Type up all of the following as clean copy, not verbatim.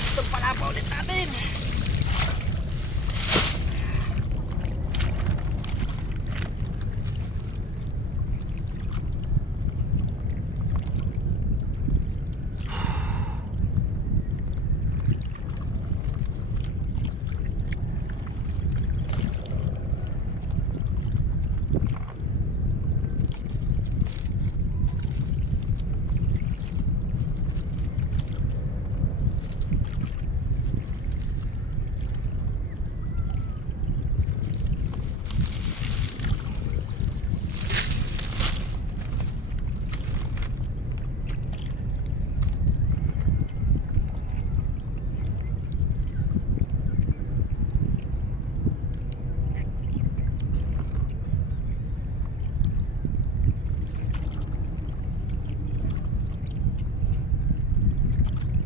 itong palapa ulit natin.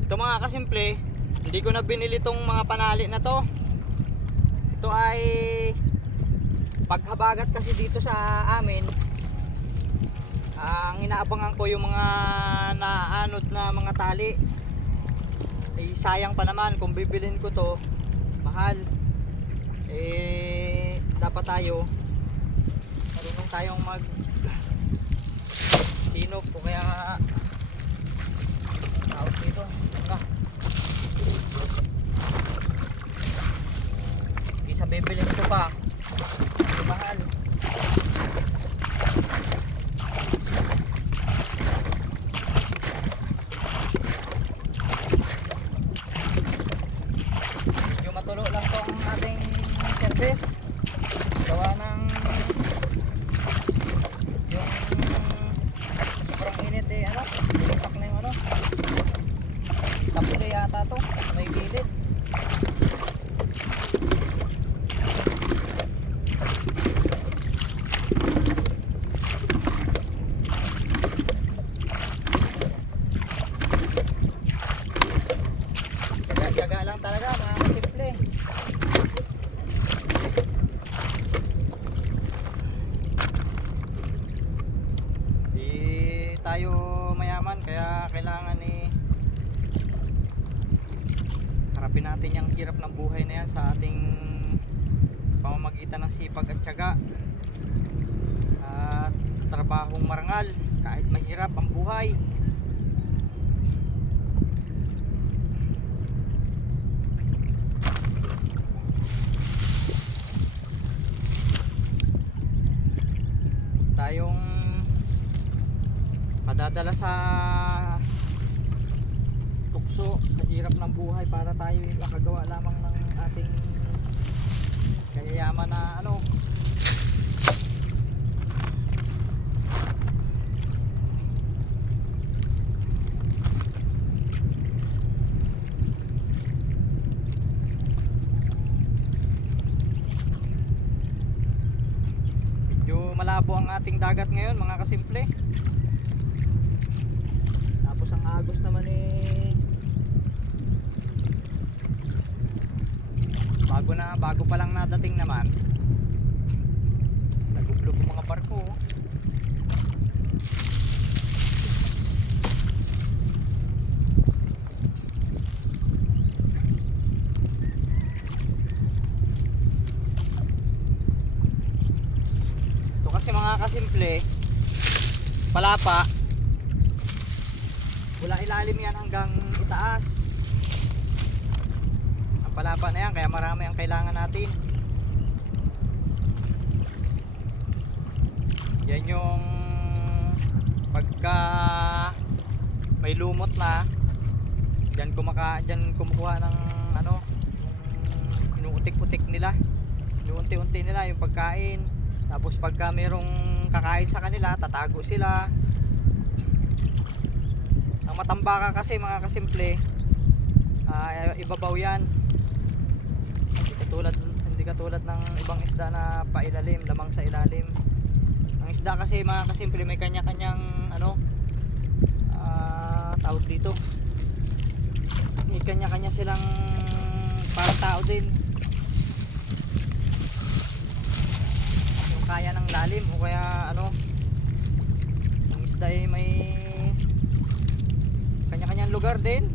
Ito mga kasimple, hindi ko na binili tong mga panali na to. Ito ay paghabagat kasi dito sa amin. Ang inaabangan ko yung mga naanod na mga tali. Eh sayang pa naman kung bibilin ko to, mahal. Eh dapat tayo marunong tayong mag sinop o kaya tawag dito. Isa bibilin ko pa. Mahal. Yung matulo lang tong ating service. Gawa ng yung sobrang init eh ano? Itak na yung ano? Tapos yata to. May gilid. Tiyaga lang talaga mga kasimple. Di tayo mayaman kaya kailangan harapin natin yung hirap ng buhay na yan sa ating pamamagitan ng sipag at tiyaga at trabahong marangal kahit mahirap ang buhay. Tayong madadala sa tukso sa hirap ng buhay para tayo makagawa lamang ng ating kayayaman na ano. Malabo ang ating dagat ngayon mga kasimple. Tapos ang agos naman bago pa lang nadating naman, nagublog ang mga barko. Mga kasimple, palapa, wala ilalim yan hanggang itaas. Ang palapa na yan kaya marami ang kailangan natin. Yan yung pagka may lumot na dyan kumukuha ng ano, inuutik-utik nila, inuunti-unti nila yung pagkain. Tapos pagka mayroong kakain sa kanila, tatago sila. Ang matambaka kasi mga kasimple, ibabaw yan. Hindi katulad ng ibang isda na pailalim, lamang sa ilalim. Ang isda kasi mga kasimple may kanya-kanyang ano, tawag dito. May kanya-kanya silang parang tao din. Kaya ng lalim o kaya ano, ang isda ay may kanya-kanyang lugar din,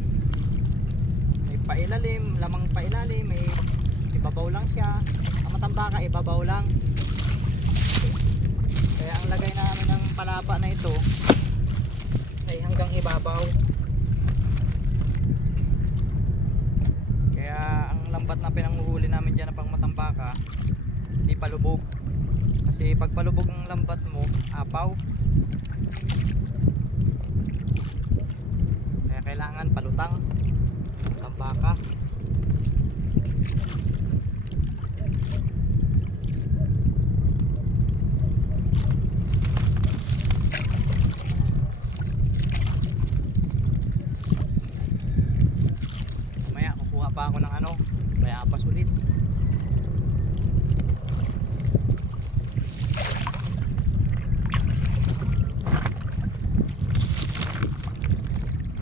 may pailalim, lamang pailalim, may ibabaw lang siya. Ang matambaka ibabaw lang. Kaya ang lagay namin ng palapa na ito ay hanggang ibabaw. Kaya ang lambat na pinanguhuli namin dyan na pang matambaka, di palubog. Kasi pag palubog ng lambat mo, apaw. Kaya kailangan palutang tambaka.